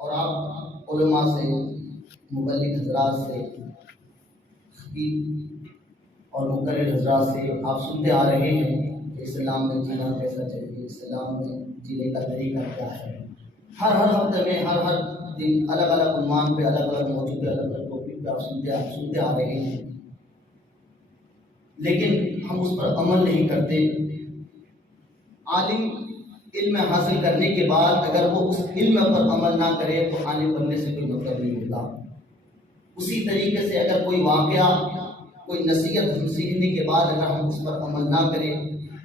اور آپ علماء سے، مبلغ حضرات سے، خطیب اور مقرر حضرات سے آپ سنتے آ رہے ہیں کہ اسلام میں جینا کیسا چاہیے، اسلام میں جینے کا طریقہ کیا ہے۔ ہر ہفتے میں ہر دن الگ الگ عنوان پہ، الگ الگ موضوع پہ، الگ الگ ٹاپک پہ آپ سنتے آ رہے ہیں، لیکن ہم اس پر عمل نہیں کرتے۔ عالم علم حاصل کرنے کے بعد اگر وہ اس علم پر عمل نہ کرے تو عالم بننے سے کوئی مطلب نہیں ہوتا۔ اسی طریقے سے اگر کوئی واقعہ، کوئی نصیحت ہم سیکھنے کے بعد اگر ہم اس پر عمل نہ کریں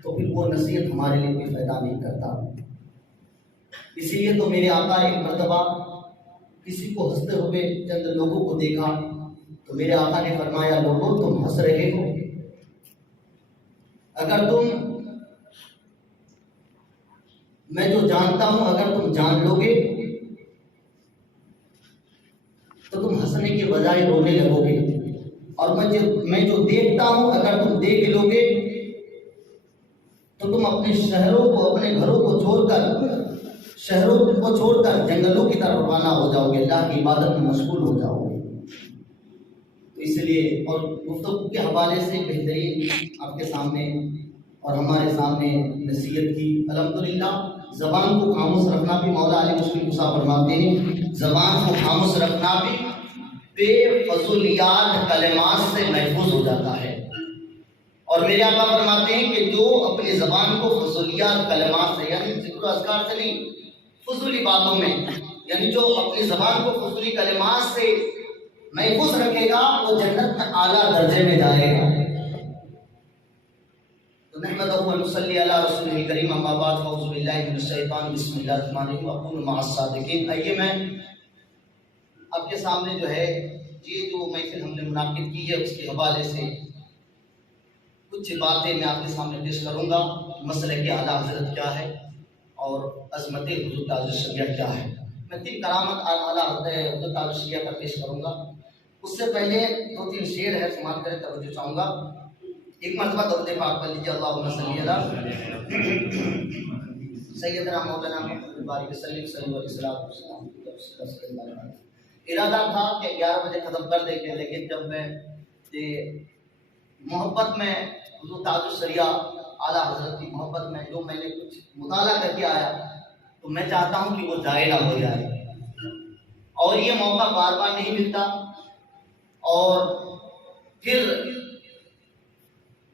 تو پھر وہ نصیحت ہمارے لیے کوئی فائدہ نہیں کرتا۔ اسی لیے تو میرے آقا ایک مرتبہ کسی کو ہنستے ہوئے چند لوگوں کو دیکھا تو میرے آقا نے فرمایا، لوگوں تم ہنس رہے ہو، اگر تم، میں جو جانتا ہوں اگر تم جان لو گے تو تم ہنسنے کے بجائے رونے لگو گے، اور میں جو دیکھتا ہوں اگر تم دیکھ لو گے تو تم اپنے شہروں کو، اپنے گھروں کو چھوڑ کر جنگلوں کی طرف روانہ ہو جاؤ گے، اللہ کی عبادت میں مشغول ہو جاؤ گے۔ تو اس لیے اور گفتگو کے حوالے سے بہترین آپ کے سامنے اور ہمارے سامنے نصیحت کی۔ الحمدللہ زبان کو خاموش رکھنا بھی، مولا علی مشکل کشا فرماتے ہیں، زبان کو خاموش رکھنا بھی بے فضولیات کلمات سے محفوظ ہو جاتا ہے۔ اور میرے آقا فرماتے ہیں کہ جو اپنی زبان کو فضولیات کلمات سے، یعنی ذکر و اذکار سے نہیں، فضولی باتوں میں، یعنی جو اپنی زبان کو فضولی کلمات سے محفوظ رکھے گا وہ جنت میں اعلیٰ درجے میں جائے گا۔ تو نحمدہ و نصلی علی رسول الکریم، اما بعد، فاعوذ باللہ من الشیطان، بسم اللہ الرحمن الرحیم، واکونوا مع الصادقین۔ آئیے میں آپ کے سامنے جو ہے یہ جو محفل ہم نے منعقد کی ہے اس کے حوالے سے کچھ باتیں میں آپ کے سامنے پیش کروں گا۔ مسئلہ کہ اعلیٰ حضرت کیا ہے اور عظمت حضور تاج الشریعہ کیا ہے۔ میں 3 کرامت اعلیٰ حضرت تاج الشریعہ کا پیش کروں گا۔ اس سے پہلے 2-3 شعر ہے، سماعت کریں، توجہ چاہوں گا۔ ایک مرتبہ درود پاک پڑھ لیجیے، اللہم صلی علی سیدنا مولانا محمد بارک وسلم صلی اللہ علیہ وسلم۔ ارادہ تھا کہ 11 بجے ختم کر دیں گے، لیکن جب میں محبت میں حضور تاج الشریعہ اعلیٰ حضرت کی محبت میں جو میں نے کچھ مطالعہ کر کے آیا تو میں چاہتا ہوں کہ وہ ضائع نہ ہو جائے، اور یہ موقع بار بار نہیں ملتا، اور پھر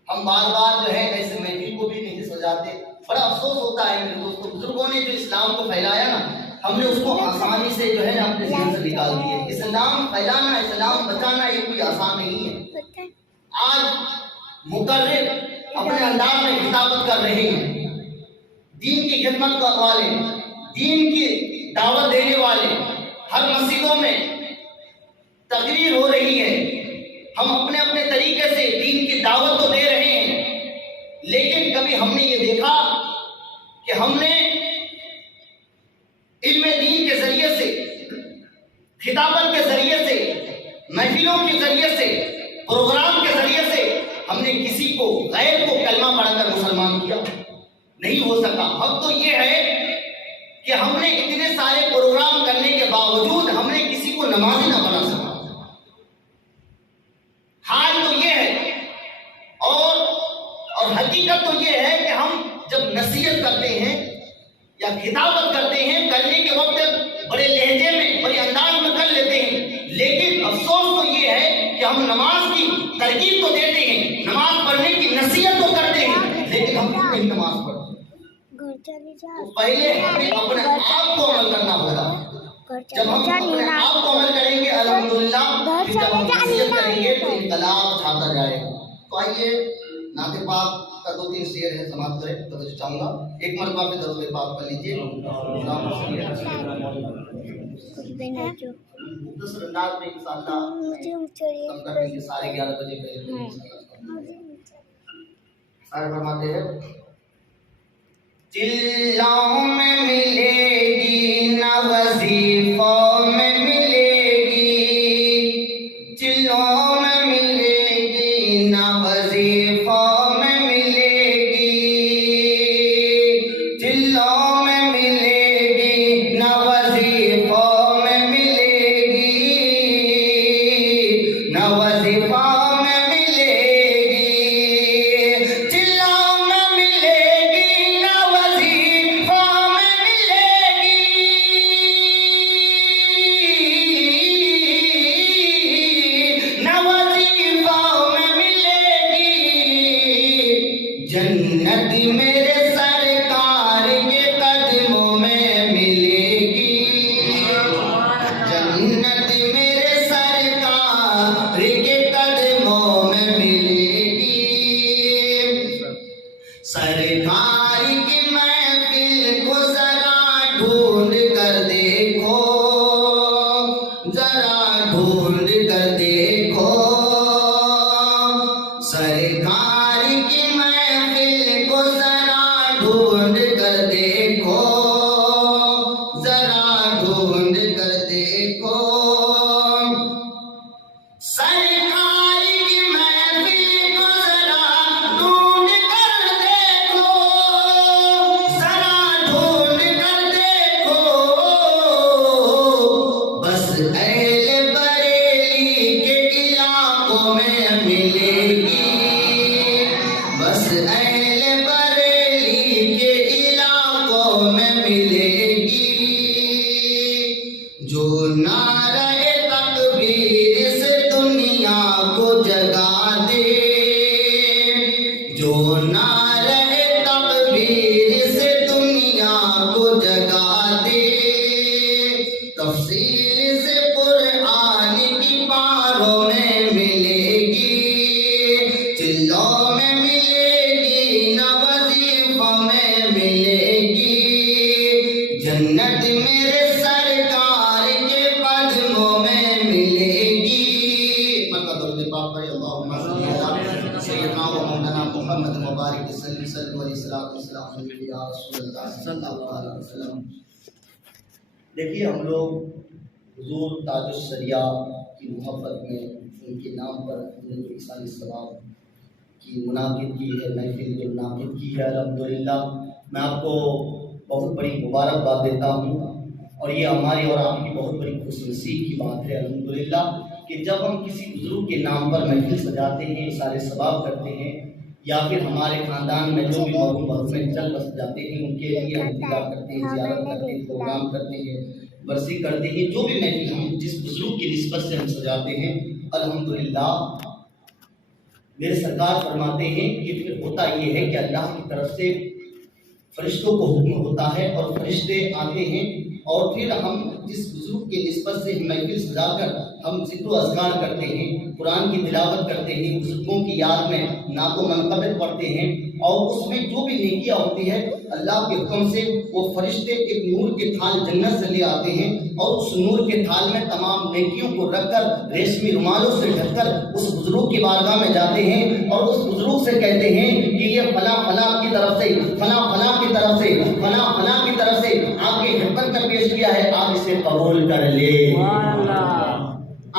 ہم بار بار جو ہے ایسے محفل کو بھی نہیں سجاتے۔ بڑا افسوس ہوتا ہے میرے دوستوں، بزرگوں نے جو اسلام کو پھیلایا نا، ہم نے اس کو آسانی سے جو ہے نا اپنے ذہن سے نکال دیے۔ اسلام پھیلانا، اسلام بچانا یہ کوئی آسان نہیں ہے۔ آج مقرر اپنے انداز میں خطابت کر رہے ہیں، دین کی خدمت والے، دین کی دعوت دینے والے، ہر مسجدوں میں تقریر ہو رہی ہے، ہم اپنے اپنے طریقے سے دین کی دعوت تو دے رہے ہیں، لیکن کبھی ہم نے یہ دیکھا کہ ہم نے علم دین کے ذریعے سے، خطابت کے ذریعے سے، محفلوں کے ذریعے سے، پروگرام کے ذریعے سے ہم نے کسی کو، غیر کو کلمہ پڑھ کر مسلمان کیا؟ نہیں ہو سکا۔ اب تو یہ ہے کہ ہم نے اتنے سارے پروگرام کرنے کے باوجود ہم نے کسی کو نمازی نہ بنا سکا۔ حال تو یہ ہے، اور حقیقت تو یہ ہے کہ ہم جب نصیحت کرتے ہیں یا خطابت کرتے ہیں، کرنے کے وقت بڑے لہجے میں، بڑے انداز میں کر لیتے ہیں، لیکن افسوس تو یہ ہے کہ ہم نماز کی ترغیب تو دیتے ہیں، نماز پڑھنے کی نصیحت تو کرتے ہیں، لیکن ہم نہیں نماز پڑھتے۔ پہلے ہمیں اپنے آپ کو عمل کرنا ہوگا۔ جب ہم اپنے آپ کو عمل کریں گے، الحمدللہ، جب ہم نصیحت کریں گے تو انقلاب چھاتا جائے گا۔ تو آئیے نعت پاک کا 2-3 شعر ہے، سماعت کریں، توجہ چاہوں گا۔ ایک مرتبہ پہ درود پاک پڑھ لیجیے۔ مختصر انداز میں انشاءاللہ کم کر دیں گے، 11:30 بجے پہلے سارے فرماتے ہیں، چلوں میں ملے گی نہ وظیفوں میں ملے گی، چلوں میں ملے گی نہ وظیفوں میں ملے گی، چلوں میں ملے گی نہ وظیفوں دیکھو سرکار کی محفل کو ذرا ڈھونڈ کر دیکھو، ذرا ڈھونڈ کر دیکھو، بس اہل بریلی کے علاقوں میں ملے گی، بس اہل بریلی کے علاقوں میں ملے گی، جو نعرہ تکبیر سے دنیا کو جگا دے، جو نعرہ تکبیر سے دنیا کو جگا دے، تفصیل سے قرآن کی پاروں میں ملے گی، چلوں میں ملے گی، نہ وظیفوں میں ملے گی، جنت میرے سرکار کے قدموں میں ملے گی۔ مکہ درود پاک پڑھے، اللہم صلی علی سیدنا و مولانا محمد مبارک صلی اللہ علیہ وسلم یا رسول اللہ صلی اللہ علیہ وسلم۔ دیکھیے ہم لوگ حضور تاج الشریعہ کی محبت میں ان کے نام پر ہم نے جو ایصال ثواب کی منعقد کی ہے، محفل جو منعقد کی ہے، الحمدللہ میں آپ کو بہت بڑی مبارکباد دیتا ہوں، اور یہ ہماری اور آپ کی بہت بڑی خوش نصیب کی بات ہے الحمدللہ کہ جب ہم کسی بزرگ کے نام پر محفل سجاتے ہیں، ایصال ثواب کرتے ہیں، یا پھر ہمارے خاندان میں جو بھی مرحوم میں چل بس جاتے ہیں ان کے لیے ہم دعا کرتے ہیں، زیارت کرتے ہیں، پروگرام کرتے ہیں، برسی کرتے ہیں، جو بھی محفل ہم جس بزرگ کی نسبت سے ہم سجاتے ہیں، الحمدللہ میرے سرکار فرماتے ہیں کہ پھر ہوتا یہ ہے کہ اللہ کی طرف سے فرشتوں کو حکم ہوتا ہے اور فرشتے آتے ہیں، اور پھر ہم جس بزرگ کی نسبت سے محفل سجا کر ہم ذکر و اذکار کرتے ہیں، قرآن کی تلاوت کرتے ہیں، بزرگوں کی یاد میں نعت و منقبت پڑھتے ہیں، اور اس میں جو بھی نیکیاں ہوتی ہے اللہ کے حکم سے وہ فرشتے ایک نور کے تھال جنت سے لے آتے ہیں، اور اس نور کے تھال میں تمام نیکیوں کو رکھ کر ریشمی رومالوں سے ڈھک کر اس بزرگ کی بارگاہ میں جاتے ہیں، اور اس بزرگ سے کہتے ہیں کہ یہ فلاں فلاں کی طرف سے، فلاں فلاں کی طرف سے، فلاں فلاں کی طرف سے آپ کی خدمت میں پیش کیا ہے، آپ اسے قبول کر لے،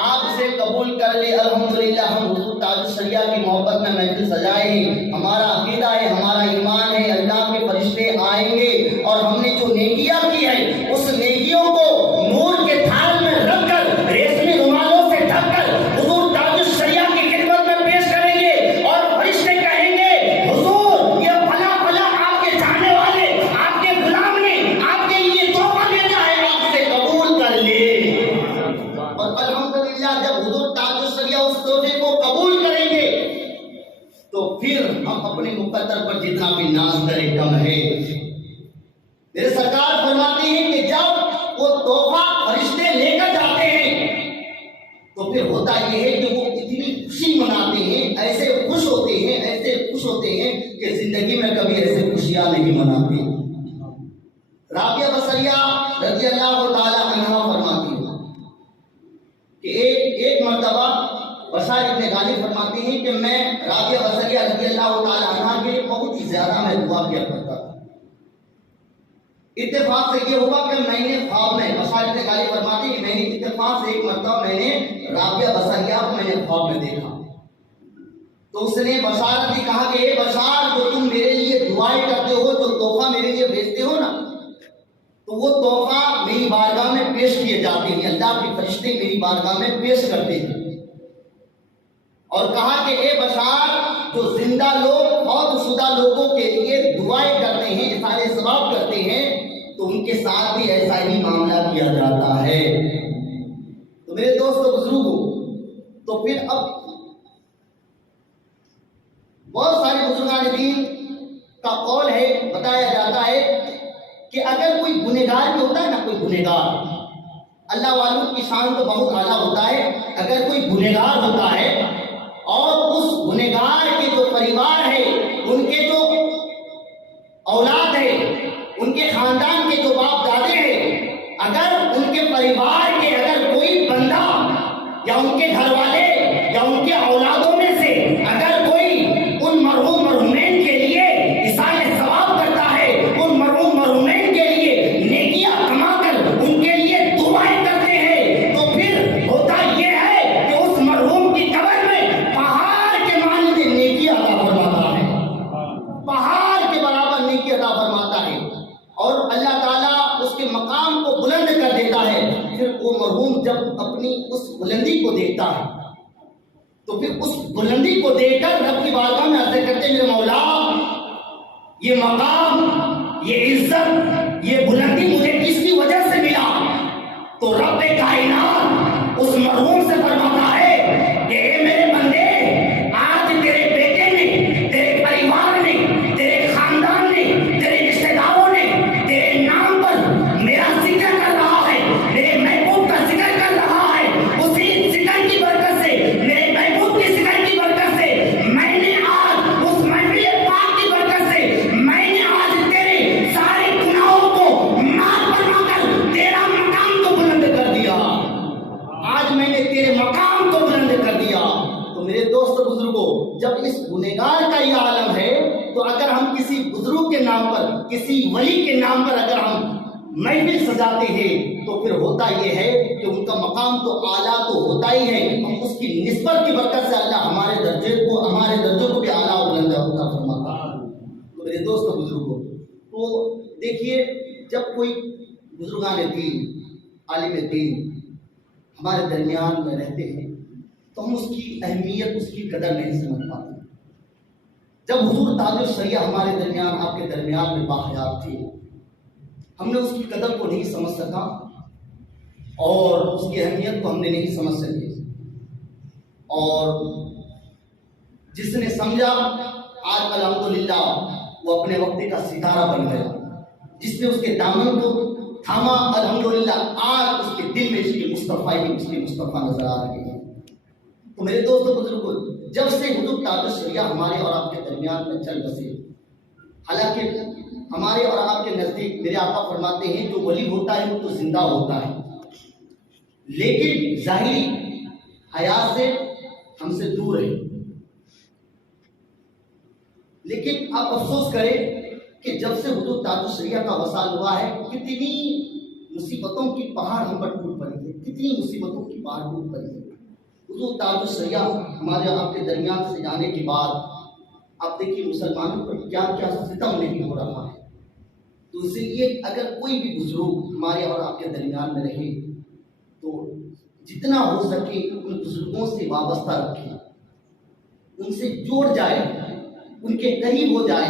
آپ اسے قبول کر لے۔ الحمدللہ ہم حضور تاج الشریعہ کی محبت میں محفل سجائے ہیں، ہمارا عقیدہ ہے، ہمارا ایمان ہے، اللہ کے فرشتے آئیں گے، اور ہم نے جو نیکیاں کی ہیں اس نیکیوں کو نور کے تھال میں رکھ کر ریشمی رومالوں سے ڈھک کر حضور تاج الشریعہ کی خدمت میں پیش کریں گے، اور فرشتے کہیں گے حضور یہ فلاں فلاں آپ کے چاہنے والے، آپ کے غلام نے آپ کے لیے تحفہ بھیجا ہے، آپ سے قبول کر لے۔ اور الحمدللہ جب حضور تاج الشریعہ اس تحفے کو قبول کریں گے تو پھر ہم اپنے مقدر پر جتنا بھی ناز کریں کم ہے۔ میرے سرکار فرماتے ہیں کہ جب وہ تحفہ فرشتے لے کر جاتے ہیں تو پھر ہوتا یہ ہے کہ وہ اتنی خوشی مناتے ہیں، ایسے خوش ہوتے ہیں، ایسے خوش ہوتے ہیں کہ زندگی میں کبھی ایسے خوشیاں نہیں مناتے۔ رابعہ بصریہ رضی اللہ تعالی عنہا فرماتی ہیں کہ ایک مرتبہ بشار ابن غالب فرماتے ہیں کہ میں رابعہ بصریہ رضی اللہ تعالی عنہا کے بہت ہی زیادہ میں دعا کیا کرتا تھا۔ اتفاق سے یہ ہوا کہ میں نے خواب میں، بشار ابن غالب فرماتے ہیں کہ میں نے اتفاق سے ایک مرتبہ میں نے رابعہ بصریہ کو میں نے خواب میں دیکھا، تو اس نے بشارت نے کہا کہ اے بشار، جو تم میرے لیے دعائیں کرتے ہو، جو تحفہ میرے لیے بھیجتے ہو نا، تو وہ تحفہ میری بارگاہ میں پیش کیے جاتے ہیں، اللہ کے فرشتے میری بارگاہ میں پیش کرتے ہیں، اور کہا کہ اے بشار، جو زندہ لوگ فوت شدہ لوگوں کے لیے دعائیں کرتے ہیں، ایصال ثواب کرتے ہیں، تو ان کے ساتھ بھی ایسا ہی معاملہ کیا جاتا ہے۔ تو میرے دوستو بزرگوں، تو پھر اب بہت سارے بزرگان دین کا قول ہے، بتایا جاتا ہے کہ اگر کوئی گنہگار بھی ہوتا ہے نا، کوئی گنہگار، اللہ والوں کی شان تو بہت اعلیٰ ہوتا ہے، اگر کوئی گنہگار ہوتا ہے اور اس گنہگار کے جو پریوار ہے، ان کے جو اولاد ہے، ان کے خاندان کے جو باپ دادے ہیں، اگر ان کے پریوار کے اگر کوئی بندہ یا ان کے گھر والے یا ان کے اولادوں میں سے اگر کوئی ان مرحوم مرحومین کے لیے ایصال ثواب کرتا ہے، ان مرحوم مرحومین کے لیے نیکیاں کما کر ان کے لیے دعائیں کرتے ہیں، وہ مرحوم جب اپنی اس بلندی کو دیکھتا ہے تو پھر اس بلندی کو دیکھ کر رب کی بارگاہ میں عرض کرتے میرے مولا یہ مقام، یہ عزت، یہ بلندی مجھے کس کی وجہ سے ملا؟ تو رب کائنات اس مرحوم سے فرماتا ہے کہ اے میرے بندے، آج تیرے بیٹے نے، تیرے پریوار نے، تیرے خاندان نے، تیرے رشتہ داروں نے تیرے نام پر میرا ذکر کر رہا ہے، میرے محبوب کا ذکر کر رہا ہے، اسی ذکر کی برکت سے، میرے محبوب کی ذکر کی برکت سے میں نے آج اس محفل پاک کی برکت سے میں نے آج تیرے سارے گناہوں کو معاف فرما کر تیرا مقام کو بلند کر دیا، آج میں نے تیرے مقام کو بلند کر دیا۔ تو میرے دوست بزرگوں، جب اس گنہگار کا یہ عالم ہے تو اگر ہم کسی بزرگ کے نام پر، کسی ولی کے نام پر اگر ہم محفل سجاتے ہیں تو پھر ہوتا یہ ہے کہ ان کا مقام تو اعلیٰ تو ہوتا ہی ہے، ہم اس کی نسبت کی برکت سے اللہ ہمارے درجوں کو بھی اعلیٰ اور بلند ہوتا فرماتا ہے۔ تو میرے دوست بزرگوں، تو دیکھیے جب کوئی بزرگان دین، عالم دین ہمارے درمیان میں رہتے ہیں تو ہم اس کی اہمیت، اس کی قدر نہیں سمجھ پاتے۔ جب حضور تاج الشریعہ ہمارے درمیان، آپ کے درمیان میں باحیات تھے، ہم نے اس کی قدر کو نہیں سمجھ سکا اور اس کی اہمیت کو ہم نے نہیں سمجھ سکے، اور جس نے سمجھا آج الحمدللہ وہ اپنے وقت کا ستارہ بن گیا، جس نے اس کے دامن کو تھاما الحمدللہ آج اس کے دل میں اس کی مصطفیٰ نظر آ رہے ہیں۔ تو میرے دوستوں بزرگوں، جب سے حضور تاج الشریعہ ہمارے اور آپ کے درمیان میں چل بسے، حالانکہ ہمارے اور آپ کے نزدیک میرے آقا فرماتے ہیں جو ولی ہوتا ہے وہ تو زندہ ہوتا ہے، لیکن ظاہری حیات سے ہم سے دور ہے۔ لیکن آپ افسوس کریں کہ جب سے حضور تاج الشریعہ کا وصال ہوا ہے کتنی مصیبتوں کی پہاڑ ہم پر ٹوٹ پڑی ہے، کتنی مصیبتوں کی پہاڑ ٹوٹ پڑی ہے۔ حضور تاج الشریعہ ہمارے آپ کے درمیان سے جانے کے بعد آپ دیکھیے مسلمانوں پر کیا کیا ستم نہیں ہو رہا ہے۔ تو اس لیے اگر کوئی بھی بزرگ ہمارے اور آپ کے درمیان میں رہے تو جتنا ہو سکے ان بزرگوں سے وابستہ رکھیں، ان سے جوڑ جائے، ان کے قریب ہو جائے،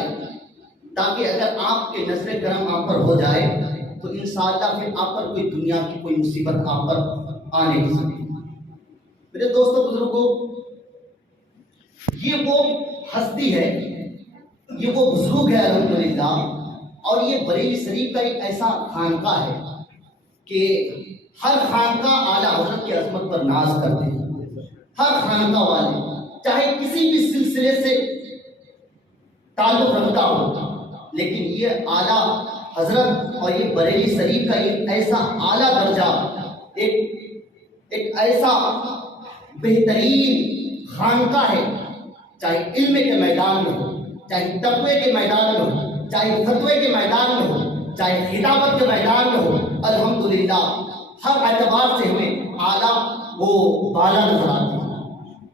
تاکہ اگر آپ کے نظر کرم آپ پر ہو جائے تو انشاءاللہ پھر آپ پر کوئی دنیا کی کوئی مصیبت آپ پر آ نہیں سکتی۔ میرے دوستوں بزرگوں، یہ وہ ہستی ہے، یہ وہ بزرگ ہے الحمدللہ، اور یہ بریلی شریف کا ایک ایسا خانقاہ ہے کہ ہر خانقاہ اعلیٰ حضرت کی عظمت پر ناز کرتے ہیں، ہر خانقاہ والے چاہے کسی بھی سلسلے سے تعلق رکھتا ہو، لیکن یہ اعلیٰ حضرت اور یہ بریلی شریف کا ایک ایسا اعلیٰ درجہ، ایک ایسا بہترین خانقاہ ہے، چاہے علم کے میدان میں ہو، چاہے تقوی کے میدان میں ہو، چاہے فتوے کے میدان میں ہو، چاہے خطابت کے میدان میں ہو، الحمدللہ ہر اعتبار سے ہمیں اعلیٰ وہ بالا نظر آتے ہیں۔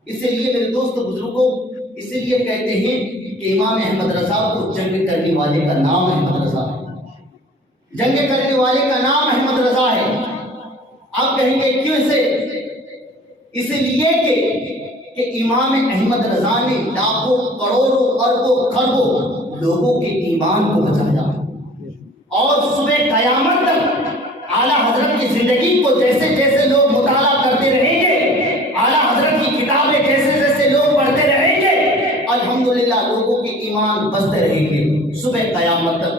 اسی لیے میرے دوست بزرگوں، اسی لیے کہتے ہیں کہ امام احمد رضا کو جنگ کرنے والے کا نام احمد رضا ہے، جنگ کرنے والے کا نام احمد رضا ہے۔ آپ کہیں گے کیوں سے؟ اس لیے کہ امام احمد رضا نے لاکھوں کروڑوں اربوں خربوں لوگوں کے ایمان کو بچایا، اور صبح قیامت تک اعلیٰ حضرت کی زندگی کو جیسے جیسے لوگ مطالعہ کرتے رہیں گے، اعلیٰ حضرت کی کتابیں جیسے جیسے لوگ پڑھتے رہیں گے، الحمدللہ لوگوں کے ایمان بچتے رہیں گے صبح قیامت تک۔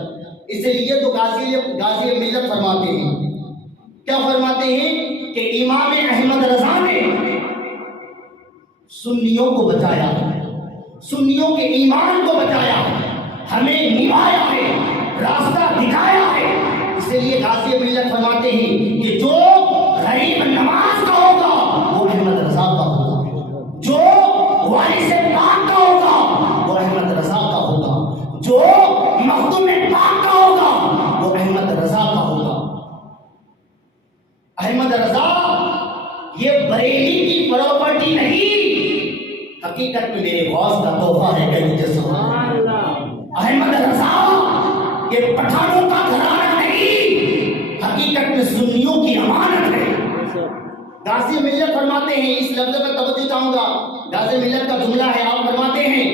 اسی لیے تو غازی ملت فرماتے ہیں، کیا فرماتے ہیں کہ امام احمد رضا نے سنیوں کو بچایا، سنیوں کے ایمان کو بچایا، ہمیں نبھایا ہے، راستہ دکھایا ہے۔ اسی لیے غازی ملت فرماتے ہیں کہ جو غریب نواز کا ہوگا وہ احمد رضا کا ہوگا، جو وارث پاک کا ہوگا وہ احمد رضا کا ہوگا، جو مخدوم پاک کا ہوگا وہ احمد رضا کا ہوگا۔ احمد رضا یہ بریلی کی پراپرٹی نہیں، حقیقت میں میرے غوث کا تحفہ ہے، کہ مجھے سبحان اللہ۔ احمد رضا یہ پٹھانوں کا گھرانہ نہیں، حقیقت میں سنیوں کی امانت ہے، غازی ملت فرماتے ہیں، اس لفظ پر توجہ چاہوں گا، غازی ملت کا جملہ ہے، آپ فرماتے ہیں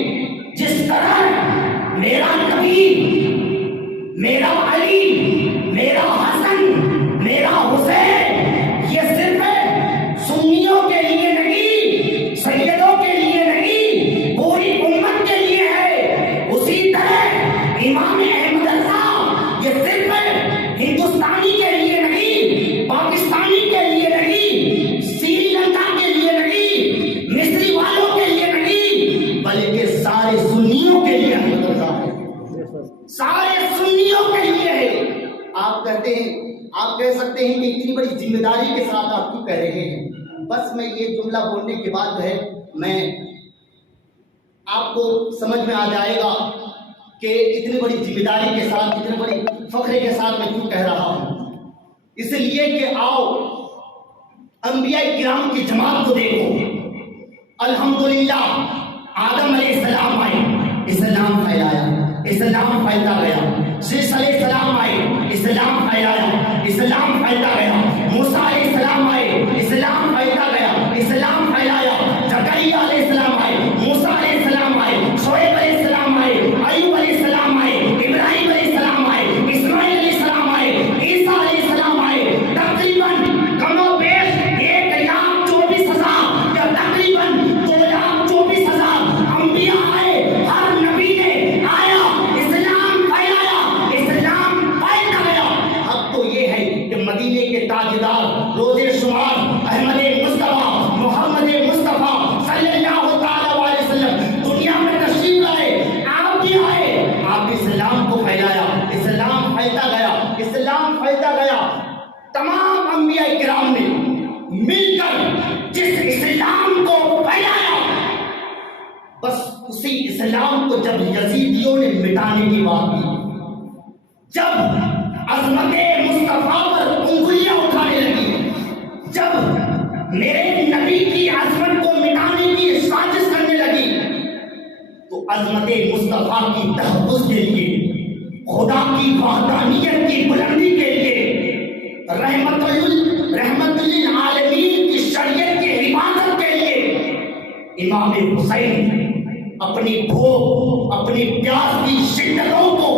جس طرح میرا نبی، میرا علی، میرا حسن، میرا حسین یہ صرف سنیوں کے لیے نہیں، سیدوں کے لیے نہیں، پوری امت کے لیے ہے، اسی طرح امام احمد رضا یہ صرف ہندوستانی کے لیے نہیں، پاکستانی کے لیے نہیں، سری لنکا کے لیے نہیں، مصری والوں کے لیے نہیں، بلکہ سارے سنیوں کے لیے احمد رضا ہے، سارے سنیوں کے لیے ہے۔ آپ کہتے ہیں، آپ کہہ سکتے ہیں کہ اتنی بڑی ذمہ داری کے ساتھ آپ کیوں کہہ رہے ہیں؟ بس میں یہ جملہ بولنے کے بعد ہے میں آپ کو سمجھ میں آ جائے گا کہ اتنی بڑی ذمہ داری کے ساتھ، اتنی بڑی فخر کے ساتھ میں کیوں کہہ رہا ہوں۔ اس لیے کہ آؤ انبیاء کرام کی جماعت کو دیکھو، الحمدللہ آدم علیہ السلام آئے، اسلام پھیلایا، اسلام پھیلتا گیا، شیش علیہ السلام آئے، اسلام پھیلایا، اسلام پھیلتا گیا، موسیٰ علیہ السلام آئے، اسلام پھیلتا گیا، اسلام پھیلایا، زکریا علیہ السلام آئے، موسیٰ علیہ السلام آئے، شعیب علیہ السلام آئے، ایوب علیہ السلام آئے، ابراہیم علیہ السلام آئے، اسماعیل علیہ السلام آئے، عیسیٰ علیہ السلام آئے، تقریباً کم و بیش 1,24,000 یا تقریباً 2,24,000 انبیاء آئے، ہر نبی نے آیا، اسلام پھیلایا، اسلام پھیلتا گیا۔ اب تو یہ ہے کہ مدینے کے تاجدار روز شمار احمد مصطفیٰ محمد مصطفیٰ صلی اللہ تعالی علیہ وسلم دنیا میں تشریف لائے، آپ بھی آئے، آپ اسلام کو پھیلایا، اسلام پھیلتا گیا، اسلام پھیلتا گیا۔ تمام انبیاء کرام نے مل کر جس اسلام کو پھیلایا، بس اسی اسلام کو جب یزیدیوں نے مٹانے کی بات کی، جب عظمت مصطفیٰ پر انگلیاں اٹھانے لگی، جب میرے نبی کی عظمت کو مٹانے کی سازش کرنے لگی، تو عظمت مصطفیٰ کی تحفظ کے لیے، خدا کی وحدانیت کی بلندی کے لیے، رحمت للعالمین کی شریعت کی حفاظت کے لیے امام حسین اپنی بھوک، اپنی پیاس کی شدتوں کو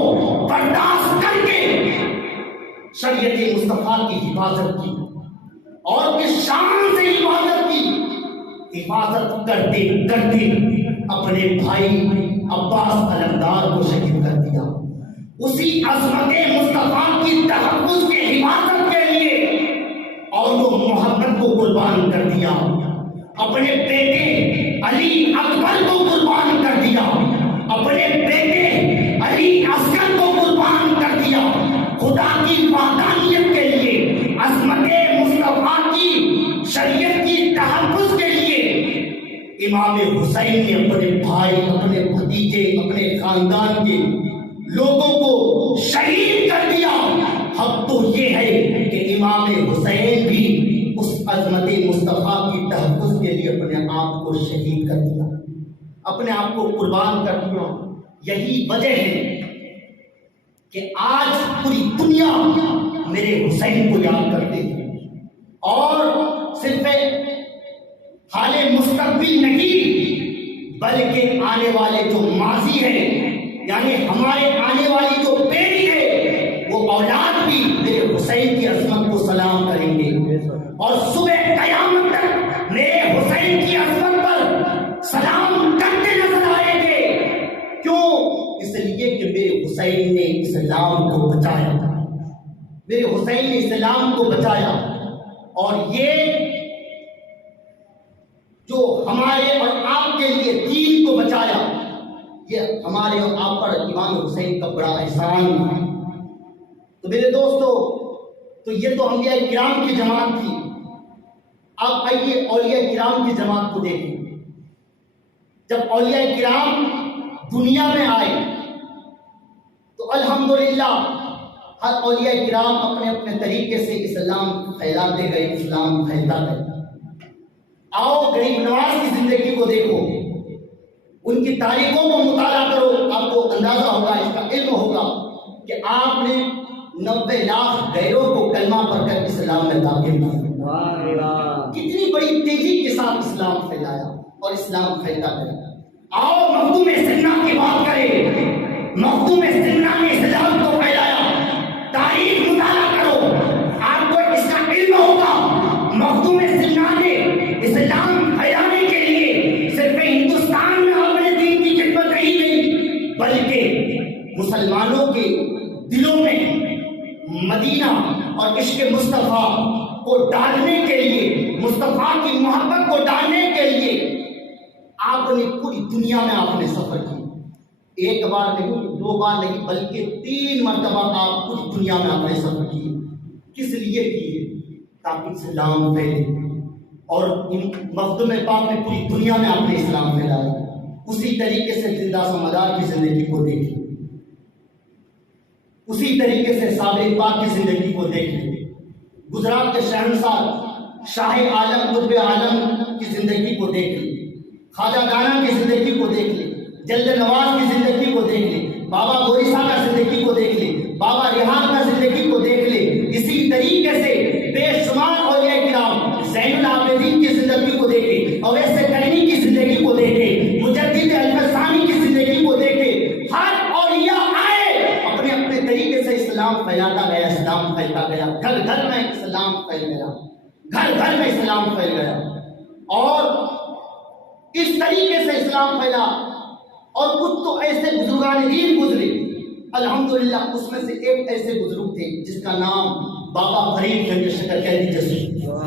برداشت کر کے شریعت مصطفیٰ کی حفاظت کی، اور کس شان سے حفاظت کی، حفاظت کرتے کرتے اپنے بھائی عباس علمدار کو شہید کر دیا۔ اسی عظمت مصطفیٰ کی تحفظ کے حفاظت کے لیے اور وہ محمد کو قربان کر دیا، اپنے بیٹے علی اکبر کو قربان کر دیا، اپنے بیٹے علی اصغر کو قربان کر دیا، خدا کی وحدانیت کے لیے، عظمت مصطفیٰ کی شریعت کی تحفظ کے لیے امام حسین نے اپنے بھائی، اپنے بھتیجے، اپنے خاندان کے لوگوں کو شہید کر دیا۔ اب تو یہ ہے کہ امام حسین بھی اس عظمت مصطفیٰ کی تحفظ کے لیے اپنے آپ کو شہید کر دیا، اپنے آپ کو قربان کر دیا۔ یہی وجہ ہے کہ آج پوری دنیا میرے حسین کو یاد کرتے ہیں، اور صرف حال مستقبل نہیں بلکہ آنے والے جو ماضی ہے، یعنی ہمارے آنے والی جو پیڑھی ہے، وہ اولاد بھی میرے حسین کی عظمت کو سلام کریں گے، اور صبح قیامت تک میرے حسین کی عظمت پر سلام کرتے نظر آئیں گے۔ کیوں؟ اس لیے کہ میرے حسین نے اسلام کو بچایا، میرے حسین نے اسلام کو بچایا، اور یہ جو ہمارے اور آپ کے لیے دین کو بچایا، یہ ہمارے اور آپ پر امام حسین کا بڑا احسان ہے۔ تو میرے دوستو، تو یہ تو انبیاء کرام کی جماعت تھی۔ اب آئیے اولیاء کرام کی جماعت کو دیکھیں۔ جب اولیاء کرام دنیا میں آئے تو الحمدللہ ہر اولیاء کرام اپنے اپنے طریقے سے اسلام پھیلاتے گئے، اسلام پھیلتا گیا۔ آؤ غریب نواز کی زندگی کو دیکھو، ان کی تاریخوں کو مطالعہ کرو، آپ کو اندازہ ہوگا، اس کا علم ہوگا کہ آپ نے 90 لاکھ غیروں کو کلمہ پڑھ کر اسلام میں داخل کیا۔ کتنی بڑی تیزی کے ساتھ اسلام پھیلایا اور اسلام پھیلتا گیا۔ آؤ مخدوم سنہ کی بات کریں۔ مخدوم سنہ نے اسلام کو پھیلایا۔ تاریخ مطالعہ کرو، آپ کو اس کا علم ہوگا۔ مخدوم سنہ نے اسلام پھیلانے کے لیے صرف ہندوستان میں اپنے دین کی خدمت نہیں کی، بلکہ مسلمانوں کے دلوں میں مدینہ اور عشق مصطفیٰ کو ڈالنے کے لیے، مصطفیٰ کی محبت کو ڈالنے کے لیے آپ نے پوری دنیا میں آپ نے سفر کی۔ ایک بار نہیں، 2 بار نہیں، بلکہ 3 مرتبہ آپ پوری دنیا میں آپ نے سفر کی۔ کس لیے کیے؟ تاکہ اسلام پھیلے، اور مخدوم پاک نے پوری دنیا میں آپ نے اسلام پھیلایا۔ اسی طریقے سے زندہ سمادار کی زندگی کو دیکھیں، اسی طریقے سے صابر پاک کی زندگی کو دیکھیں، گجرات کے شہنشاہ شاہ عالم قطب عالم کی زندگی کو دیکھ لیں، خواجہ دانا کی زندگی کو دیکھ لیں، جلد نواز کی زندگی کو دیکھ لیں، بابا گوریسا کا زندگی کو دیکھ لیں، بابا ریحان کا زندگی کو دیکھ لیں۔ اسی طریقے سے بے شمار اولیاء کرام، زین العابدین کی زندگی کو دیکھیں، اویس کرنی کی زندگی کو دیکھیں، مجدد الفسانی کی زندگی کو دیکھیں۔ ہر اولیاء آئے، اپنے اپنے طریقے سے اسلام پھیلاتا گیا، اسلام پھیلتا گیا، گھر گھر میں اسلام پھیل گیا، گھر گھر میں اسلام پھیل گیا، اور اس طریقے سے اسلام پھیلا۔ اور کچھ تو ایسے بزرگان دین گزرے، الحمدللہ اس میں سے ایک ایسے بزرگ تھے جس کا نام بابا فرید گنج شکر قیدی جسو،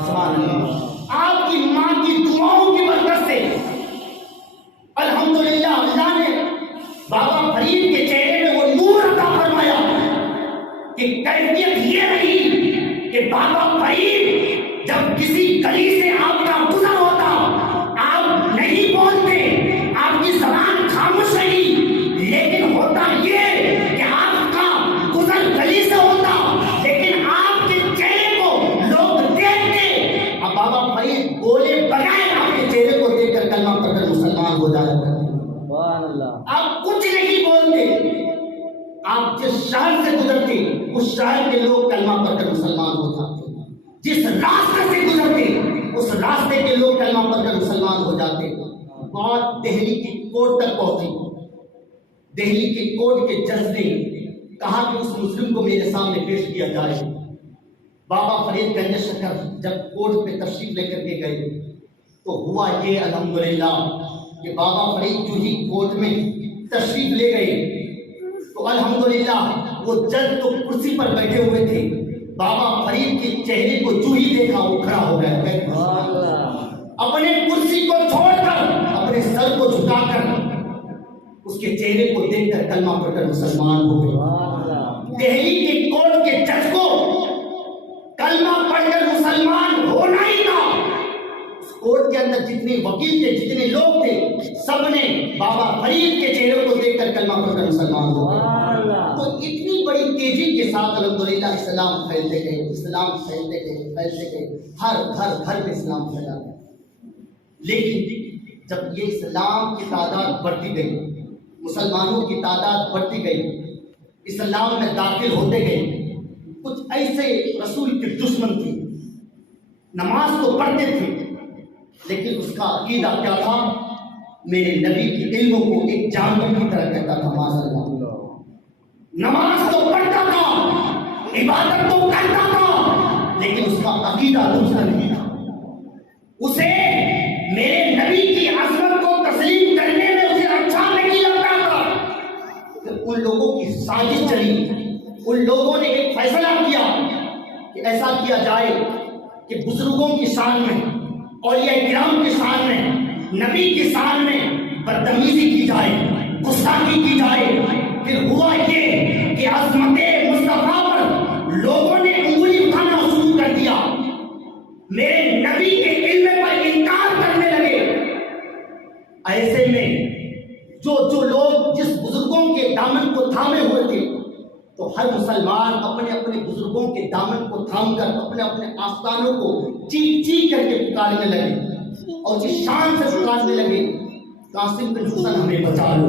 سبحان اللہ۔ آپ کی ماں کی دعاؤں کی برکت سے الحمدللہ اللہ نے بابا فرید کے چہرے میں وہ نور عطا فرمایا کہ کیفیت یہ رہی کہ بابا فرید جب کسی گلی سے آپ کا گزر ہوتا، آپ نہیں بولتے، آپ کی زبان خاموش رہی، لیکن ہوتا یہ کہ آپ کا گزر گلی سے ہوتا، لیکن آپ کے چہرے کو لوگ دیکھتے، اب بابا فرید بولے بغیر آپ کے چہرے کو دیکھ کر کلمہ پڑھ کر مسلمان ہو جایا کرتے۔ آپ کچھ نہیں بولتے، آپ جس شہر سے گزرتے اس شہر کے لوگ کلمہ پڑھ کر مسلمان ہو جاتے، جس راستے سے گزرتے اس راستے کے لوگ کلمہ پڑھ کر مسلمان ہو جاتے۔ بات دہلی کی کورٹ تک پہنچی، دہلی کے کورٹ کے جج نے کہا کہ اس مسلم کو میرے سامنے پیش کیا جائے۔ بابا فرید گنج شکر جب کورٹ پہ تشریف لے کر کے گئے تو ہوا یہ الحمدللہ کہ بابا فرید جو ہی کورٹ میں تشریف لے گئے تو الحمدللہ وہ جج تو کرسی پر بیٹھے ہوئے تھے، بابا فرید کے چہرے کو جو ہی دیکھا وہ کھڑا ہو گیا، اپنے کرسی کو چھوڑ کر اپنے سر کو جھکا کر اس کے چہرے کو دیکھ کر کلمہ پڑھ کر مسلمان ہو گئے۔ دہلی کے کورٹ کے جج کو کلمہ پڑھ کر مسلمان ہونا ہی تھا۔ کورٹ کے اندر جتنے وکیل تھے، جتنے لوگ تھے، سب نے بابا فرید کے چہرے کو دیکھ کر کلمہ پڑھ کر مسلمان ہو گئے۔ تو اتنی بڑی تیزی کے ساتھ الحمدللہ اسلام پھیلتے گئے، اسلام پھیلتے گئے، پھیلتے گئے، ہر گھر گھر میں اسلام پھیلا گیا۔ لیکن جب یہ اسلام کی تعداد بڑھتی گئی، مسلمانوں کی تعداد بڑھتی گئی، اسلام میں داخل ہوتے گئے، کچھ ایسے رسول کے دشمن تھے، نماز تو پڑھتے تھے لیکن اس کا عقیدہ کیا تھا؟ میرے نبی کے علم کو ایک جانور کی طرح کہتا تھا، معاذ اللہ۔ نماز تو پڑھتا تھا، عبادت تو کرتا تھا، لیکن اس کا عقیدہ دوسرا نہیں تھا۔ اسے میرے نبی کی عظمت کو تسلیم کرنے میں اسے اچھا نہیں لگتا تھا۔ پھر ان لوگوں کی سازش چلی، ان لوگوں نے ایک فیصلہ کیا کہ ایسا کیا جائے کہ بزرگوں کی شان میں، اولیاء کرام کی شان میں، نبی کی شان میں بدتمیزی کی جائے، گستاخی کی جائے۔ پھر ہوا یہ کہ عظمت مصطفیٰ پر لوگوں نے انگلی اٹھانا شروع کر دیا، میرے نبی کے علم پر انکار کرنے لگے۔ ایسے میں جو لوگ جس بزرگوں کے دامن کو تھامے ہوئے تھے، تو ہر مسلمان اپنے اپنے بزرگوں کے دامن کو تھام کر اپنے اپنے آستانوں کو چیخ چیخ کر کے پکارنے لگے اور جس شان سے پکارنے لگے، قاسم بن حسن ہمیں بچا لو،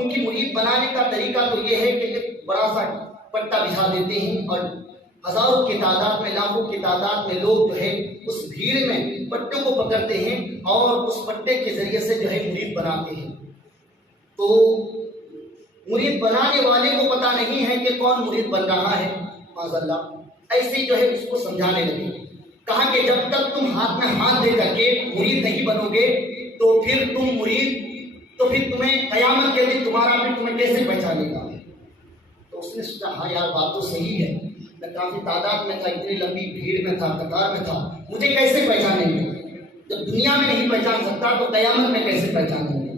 ان کی مرید بنانے کا طریقہ تو یہ ہے کہ ایک بڑا سا پٹا بچھا دیتے ہیں اور ہزاروں کی تعداد میں لاکھوں کی تعداد میں لوگ جو ہے اس بھیڑ میں پٹے کو پکڑتے ہیں اور اس پٹے کے ذریعے سے جو ہے مرید بناتے ہیں. تو مرید بنانے والے کو پتہ نہیں ہے کہ کون مرید بن رہا ہے. معاذ اللہ ایسے جو ہے اس کو سمجھانے لگے. کہا کہ جب تک تم ہاتھ میں ہاتھ دے کر کے مرید نہیں بنو گے تو پھر تم مرید تو پھر تمہیں قیامت کے دن تمہارا پھر تمہیں کیسے پہچانے گا. تو اس نے سوچا ہاں یار بات تو صحیح ہے, میں کافی تعداد میں تھا, اتنی لمبی بھیڑ میں تھا, قطار میں تھا, مجھے کیسے پہچانیں گے؟ جب دنیا میں نہیں پہچان سکتا تو قیامت میں کیسے پہچانیں گے؟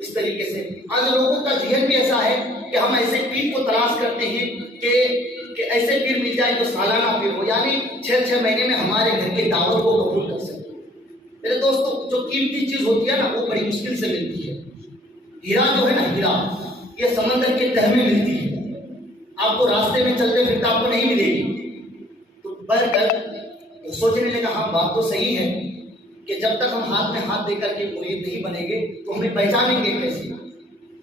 اس طریقے سے آج لوگوں کا ذہن بھی ایسا ہے کہ ہم ایسے پیر کو تلاش کرتے ہیں کہ ایسے پیر مل جائے جو سالانہ پیر ہو, یعنی 6 مہینے میں ہمارے گھر کی دعوت کو قبول کر سکے. میرے دوستو جو قیمتی چیز ہوتی ہے نا وہ بڑی مشکل سے ملتی ہے. ہیرا جو ہے نا, ہیرا یہ سمندر کے تہ میں ملتی ہے, آپ کو راستے میں چلتے پھرتے آپ کو نہیں ملے گی. تو بڑھ کر سوچنے لگا ہاں بات تو صحیح ہے کہ جب تک ہم ہاتھ میں ہاتھ دے کر کے مرید نہیں بنیں گے تو ہمیں پہچانیں گے کیسے.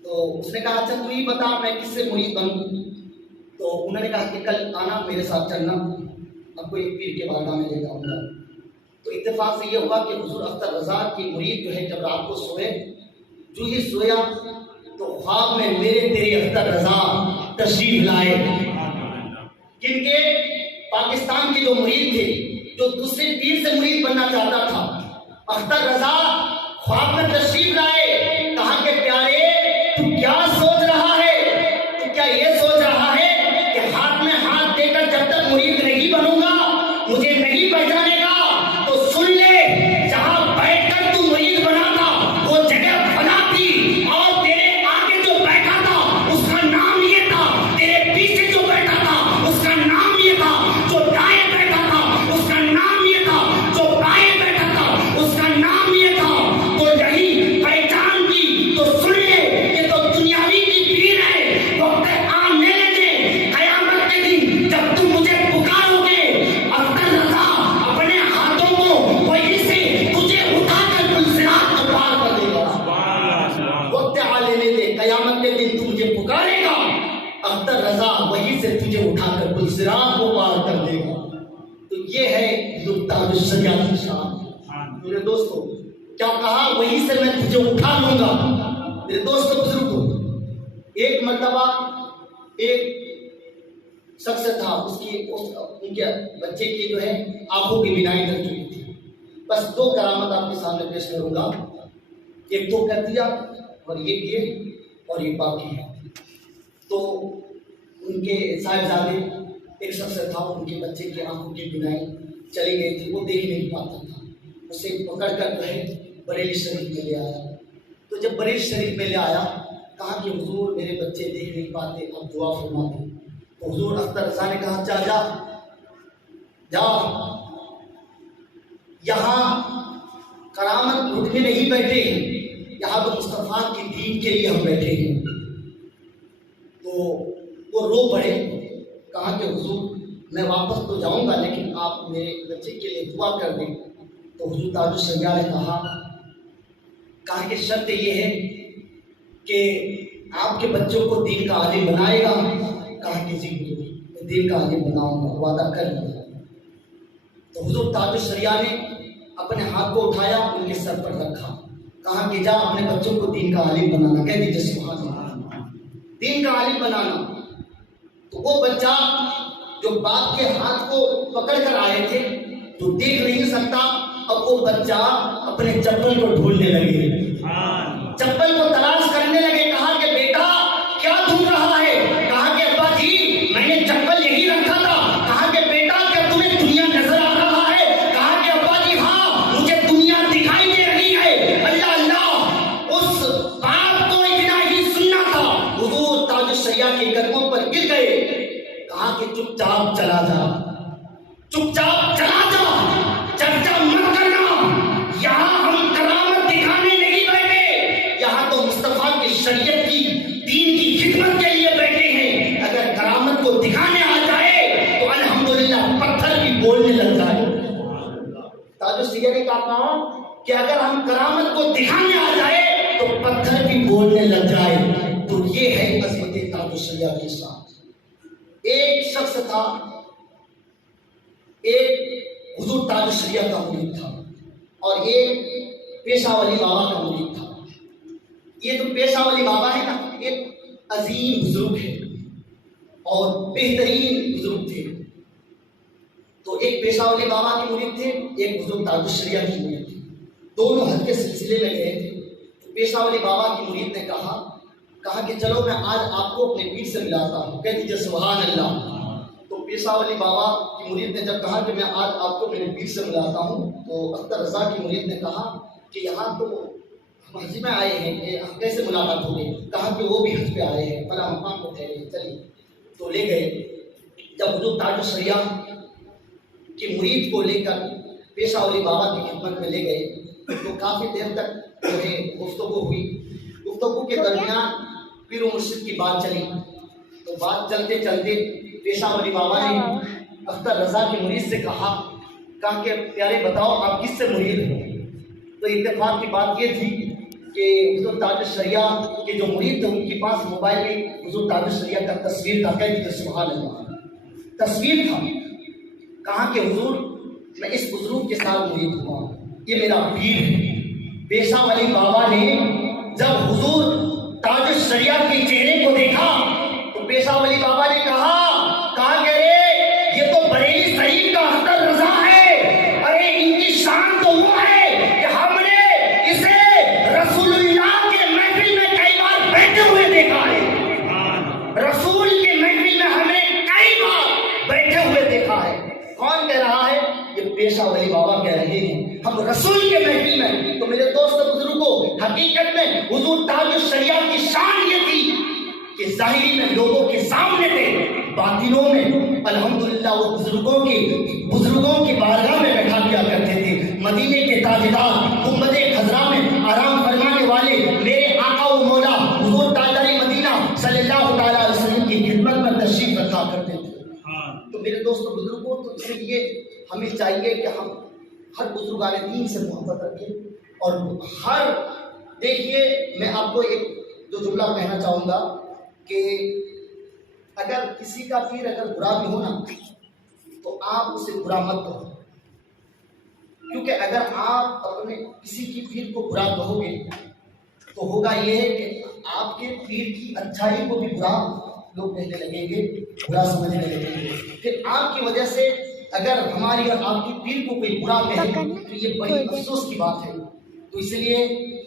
تو اس نے کہا اچھا تو ہی بتا میں کس سے مرید بنوں. تو انہوں نے کہا کہ کل آنا میرے ساتھ چلنا, آپ کو ایک پیر کے بارگاہ میں لے جاؤں گا. تو اتفاق سے یہ ہوا کہ حضور اختر رضا کی مرید جو ہے جب رات کو سوئے, جو ہی سویا تو خواب میں میرے تیرے اختر رضا تشریف لائے. کن کے؟ پاکستان کے جو مرید تھے, جو دوسرے پیر سے مرید بننا چاہتا تھا, اختر رضا خواب میں تشریف لائے. کہا کہ پیارے تو کیا سوچ رہا ہے؟ تو کیا یہ سوچ رہا ہے کہ ہاتھ میں ہاتھ دے کر جب تک مرید نہیں بنوں گا مجھے نہیں پہچانے گا؟ تو سن لے, جہاں بیٹھ کر تو مرید بنا تھا وہ جگہ بنا تھی, اور تیرے آگے جو بیٹھا تھا اس کا نام یہ تھا, تیرے پیچھے جو بیٹھا تھا اس کا نام یہ تھا, جو دائیں بیٹھا تھا اس کا نام یہ تھا, جو بائیں بیٹھا تھا اس کا نام یہ تھا. تو یہی پہچان کی تو سن لے, یہ تو دنیاوی کی پیر ہے. وقت آنے لگے قیامت کے دن جب تم مجھے پکارو گے, اختر رضا اپنے ہاتھوں کو وہی سے تجھے اٹھا کر پلسرات کو پار کر دے گا. وقت آ لینے دے, قیامت کے دن تم مجھے پکارے گا, اختر رضا وہی سے تجھے اٹھا کر پلسرات کو پار کر دے گا. تو یہ ہے تاج الشریعہ کی شان. میرے دوستو کیا کہا, وہی سے میں تجھے اٹھا لوں گا. میرے دوستو بزرگو, ایک مرتبہ ایک شخص تھا, ان کے بچے کی جو ہے آنکھوں کی بینائی کر چکی تھی. بس 2 کرامت آپ کے سامنے پیش کروں گا, ایک تو کر دیا اور اور یہ باقی ہے. تو ان کے صاحبزادے ایک شخص تھا, ان کے بچے کی آنکھوں کی بینائی چلی گئی تھی, وہ دیکھ نہیں پاتا تھا. اسے پکڑ کر جو ہے بریلی شریف میں لے آیا. تو جب بریلی شریف میں لے آیا کہا کہ حضور میرے بچے دیکھ نہیں پاتے, اب دعا فرما دیں. تو حضور اختر رضا نے کہا اچھا جا, یہاں کرامت لٹنے نہیں بیٹھے, یہاں تو مصطفیٰ کی دین کے لیے ہم بیٹھے ہیں. تو وہ رو پڑے, کہا کہ حضور میں واپس تو جاؤں گا لیکن آپ میرے بچے کے لیے دعا کر دیں. تو حضور تاج الشریعہ نے کہا کہ شرط یہ ہے کہ آپ کے بچوں کو دین کا عالم بنائے گا. کہا کہ جی میں دین کا عالم بناؤں گا, وعدہ کر لیا. تو حضور تاج الشریعہ نے اپنے ہاتھ کو اٹھایا, ان کے سر پر رکھا, کہا کہ جا اپنے بچوں کو دین کا عالم بنانا. کہہ دیجیے سبحان اللہ, دین کا عالم بنانا. تو وہ بچہ جو باپ کے ہاتھ کو پکڑ کر آئے تھے تو دیکھ نہیں سکتا, اب وہ بچہ اپنے چپل کو ڈھونڈنے لگے, چپل کو تلاش کرنے لگے. کہا کہ بیٹا کیا ڈھونڈ رہا ہے؟ کہا کہ ابا جی میں نے چپل یہی رکھا تھا. کہا کہ بیٹا کیا تمہیں دنیا نظر آ رہا ہے؟ کہا کہ ابا جی ہاں مجھے دنیا دکھائی دے رہی ہے. اللہ اللہ, اس باپ کو اتنا ہی سننا تھا. حضور تاج الشریعہ کے قدموں پر گر گئے. کہا کہ چپ چاپ چلا جا, چپ چاپ چلا جا, چرچا مت کرنا. یہاں ہم کرامت دکھانے نہیں بیٹھے, یہاں تو مصطفیٰ کی شریعت کی دین کی خدمت کے لیے بیٹھے ہیں. اگر کرامت کو دکھانے آ جائے تو الحمدللہ پتھر بھی بولنے لگ جائے. تاج الشریعہ نے کہا کہ اگر ہم کرامت کو دکھانے آ جائے تو پتھر بھی بولنے لگ جائے. تو یہ ہے عظمت تاج الشریعہ کے ساتھ. ایک شخص تھا، ایک حضور تاج الشریعہ کا مرید تھا اور ایک پیشہ ولی بابا کا مرید تھا. یہ جو پیشہ ولی بابا ہے نا، ایک عظیم بزرگ ہے اور بہترین بزرگ تھے. تو ایک پیشہ ولی بابا کے مرید تھے، ایک حضور تاج الشریعہ کی مرید تھے. دونوں حج کے سلسلے میں گئے تھے. پیشہ ولی بابا کی مرید نے کہا کہ چلو میں آج آپ کو اپنے پیر سے ملاتا ہوں. کہہ دیجیے سبحان اللہ. تو پیشہ ولی بابا کی مرید نے جب کہا کہ میں آج آپ کو میرے پیر سے ملاتا ہوں، تو اختر رضا کی مرید نے کہا کہ یہاں تو ہم حج میں آئے ہیں، کہ کیسے ملاقات ہو گئی؟ کہا کہ وہ بھی حج پہ آئے ہیں، فلاں مقام کو ٹھہرے، چلیے. تو لے گئے. جب حضور تاج الشریعہ کی مرید کو لے کر پیشہ ولی بابا کی خدمت میں لے گئے تو کافی دیر تک جو ہے گفتگو ہوئی. گفتگو کے درمیان پیر و مرشد کی بات چلی. تو بات چلتے چلتے پیشہ ولی بابا نے اختر رضا کی مرید سے کہا کہ پیارے بتاؤ آپ کس سے مرید ہو؟ تو اتفاق کی بات یہ تھی کہ حضور تاج الشریعہ کے جو مرید تھے ان کے پاس موبائل میں حضور تاج الشریعہ کا تصویر تھا. کہہ دیجیے سبحان اللہ. تصویر تھا. کہا کہ حضور میں اس بزرگ کے ساتھ مرید ہوا، یہ میرا پیر ہے. پیشہ ولی بابا نے جب حضور تاج الشریعہ کے چہرے کو دیکھا تو پیشہ ولی بابا نے کہا کہ یہ تو بریلی شریف کا اختر رضا ہے. ارے ان کی شان تو وہ ہے کہ ہم نے اسے رسول اللہ کے محفل میں کئی بار بیٹھے ہوئے دیکھا ہے. رسول کے محفل میں ہمیں کئی بار بیٹھے ہوئے دیکھا ہے. کون کہہ رہا ہے؟ یہ پیشہ ولی بابا کہہ رہے ہیں ہم رسول کے محفل میں. تو میرے دوست بزرگوں، حقیقت میں حضور تاج الشریعہ کی شان یہ تھی کہ ظاہری میں لوگوں کے سامنے تھے، باطنوں میں الحمدللہ وہ بزرگوں کی بارگاہ میں بیٹھا دیا کرتے تھے. مدینے کے تاجدار گنبد خضرا میں آرام فرمانے والے میرے آقا و مولا حضور تاجدار مدینہ صلی اللہ تعالیٰ علیہ وسلم کی خدمت میں تشریف رکھا کرتے تھے. تو میرے دوستوں بزرگوں، تو اس لیے ہمیں چاہیے کہ ہم ہر بزرگان دین سے محبت رکھیں. اور دیکھیے میں آپ کو ایک دو جملہ کہنا چاہوں گا کہ اگر کسی کا پیر اگر برا بھی ہو نا تو آپ اسے برا مت کہو، کیونکہ اگر آپ اپنے کسی کی پیر کو برا کہو گے تو ہوگا یہ ہے کہ آپ کے پیر کی اچھائی کو بھی برا لوگ کہنے لگیں گے، برا سمجھنے لگیں گے. پھر آپ کی وجہ سے اگر ہماری اور آپ کی پیر کو کوئی برا کہے تو یہ بڑی افسوس کی بات ہے. تو اس لیے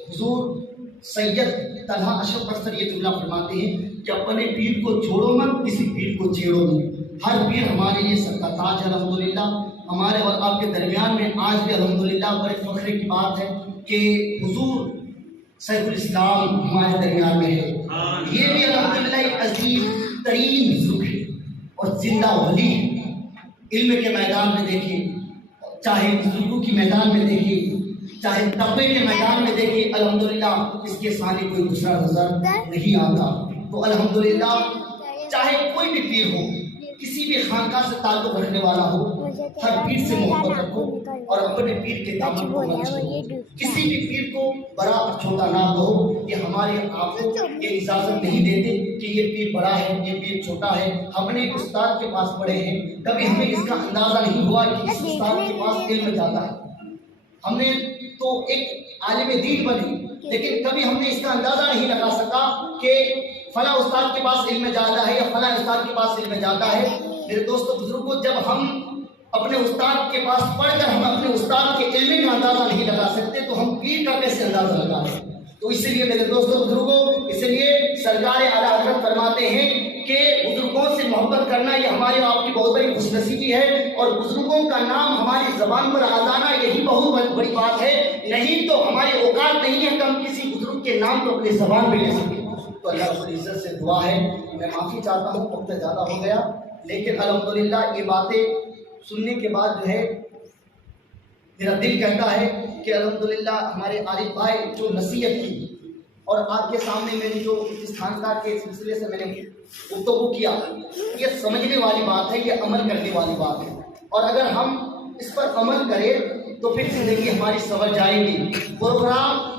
حضور سید طلحہ اشرف اکثر یہ جملہ فرماتے ہیں کہ اپنے پیر کو چھوڑو مت، کسی پیر کو چھیڑو نہیں. ہر پیر ہمارے لیے سر کا تاج ہے. الحمدللہ ہمارے اور آپ کے درمیان میں آج بھی الحمدللہ بڑے فخر کی بات ہے کہ حضور سیف الاسلام ہمارے درمیان میں ہے. یہ بھی الحمدللہ ایک عظیم ترین بزرگ ہے اور زندہ ولی ہے. علم کے میدان میں دیکھیں، چاہے بزرگوں کی میدان میں دیکھیں، چاہے تقوی کے میدان میں دیکھیں، الحمدللہ اس کے سامنے کوئی دوسرا نظر نہیں آتا. تو الحمدللہ چاہے کوئی بھی پیر ہو، کسی بھی خانقاہ سے تعلق رکھنے والا ہو، ہر پیر سے محبت رکھو اور اپنے پیر کے دامن کو مت چھوڑو. کسی بھی پیر کو بڑا اور چھوٹا نہ کہو. یہ ہمارے آپ کو یہ اجازت نہیں دیتے کہ یہ پیر بڑا ہے، یہ پیر چھوٹا ہے. ہم نے ایک استاد کے پاس پڑھے ہیں، کبھی ہمیں اس کا اندازہ نہیں ہوا کہ اس استاد کے پاس علم جاتا ہے. ہم نے تو ایک عالم دین بنے، لیکن کبھی ہم نے اس کا اندازہ نہیں لگا سکا کہ فلاں استاد کے پاس علم جاتا ہے یا فلاں استاد کے پاس علم جاتا ہے. میرے دوستوں بزرگوں، جب ہم اپنے استاد کے پاس پڑھ کر ہم اپنے استاد کے علم کا اندازہ نہیں لگا سکتے تو ہم پیر کا کیسے اندازہ لگا لیں؟ تو اس لیے میرے دوستوں بزرگوں، اس لیے سرکار اعلیٰ حضرت فرماتے ہیں کہ بزرگوں سے محبت کرنا یہ ہماری آپ کی بہت بڑی خوش نصیبی ہے، اور بزرگوں کا نام ہماری زبان پر آ جانا یہی بہت بڑی بات ہے. نہیں تو ہماری اوقات نہیں ہے کہ ہم کسی بزرگ کے نام کو اپنی زبان پہ لے سکیں. تو اللہ رب العزت سے دعا ہے، میں معافی چاہتا ہوں وقت زیادہ ہو گیا، لیکن الحمدللہ یہ باتیں سننے کے بعد جو ہے میرا دل کہتا ہے کہ الحمدللہ ہمارے عارف بھائی جو نصیحت کی اور آپ کے سامنے میں جو اس خانقاہ کے سلسلے سے میں نے گفتگو کیا، یہ سمجھنے والی بات ہے، یہ عمل کرنے والی بات ہے. اور اگر ہم اس پر عمل کریں تو پھر زندگی ہماری سنور جائے گی. پروگرام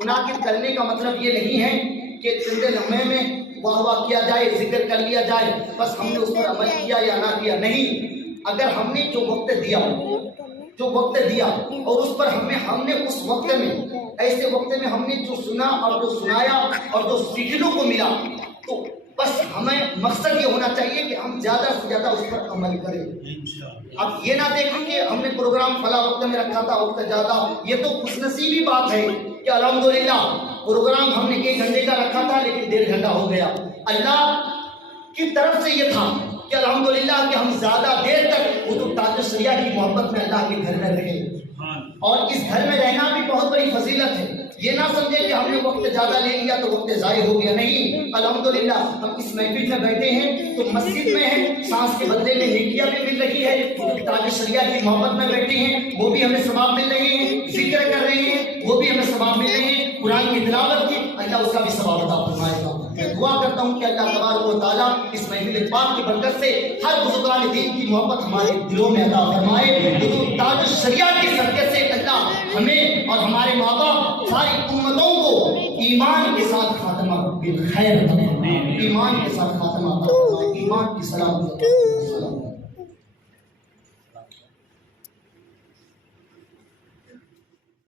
منعقد کرنے کا مطلب یہ نہیں ہے کہ چند لمحے میں واہ واہ کیا جائے، ذکر کر لیا جائے، بس ہم نے اس پر عمل کیا یا نہ کیا، نہیں۔ اگر ہم نے جو وقت دیا اور اس پر ہم نے اس وقت میں، ایسے وقت میں ہم نے جو سنا اور جو سنایا اور جو سیکھنے کو ملا، تو بس ہمیں مقصد یہ ہونا چاہیے کہ ہم زیادہ سے زیادہ اس پر عمل کریں۔ اب یہ نہ دیکھیں کہ ہم نے پروگرام فلاں وقت میں رکھا تھا، وقت زیادہ، یہ تو خوش نصیبی بات ہے کہ الحمدللہ پروگرام ہم نے 1 گھنٹے کا رکھا تھا لیکن 1.5 گھنٹہ ہو گیا۔ اللہ کی طرف سے یہ تھا کہ الحمدللہ کہ ہم زیادہ دیر تک حضور تاج الشریعہ کی محبت میں اللہ کے گھر میں رہے، اور اس گھر میں رہنا بھی بہت بڑی فضیلت ہے۔ یہ نہ سمجھے کہ ہم نے وقت زیادہ لے لیا تو وقت ضائع ہو گیا، نہیں۔ الحمدللہ ہم اس محفل میں بیٹھے ہیں تو مسجد میں ہیں، سانس کے بدلے میں نیکیاں بھی مل رہی ہے، حضور تاج الشریعہ کی محبت میں بیٹھے ہیں، وہ بھی ہمیں ثواب مل رہے ہیں، ذکر کر رہے ہیں، وہ بھی ہمیں ثواب مل رہے ہیں، قرآن کی تلاوت کی، اللہ اس کا بھی ثواب عطا فرمائے گا۔ میں دعا کرتا ہوں کہ اللہ تبارک و تعالیٰ اس محفل پاک کی برکت سے ہر بزرگان دین کی محبت ہمارے دلوں میں عطا فرمائے۔ حضور تاج الشریعہ کے صدقے سے اللہ ہمیں اور ہمارے ماں باپ ساری امتوں کو ایمان کے ساتھ خاتمہ بالخیر، ایمان کے ساتھ خاتمہ، ایمان کی سلامت۔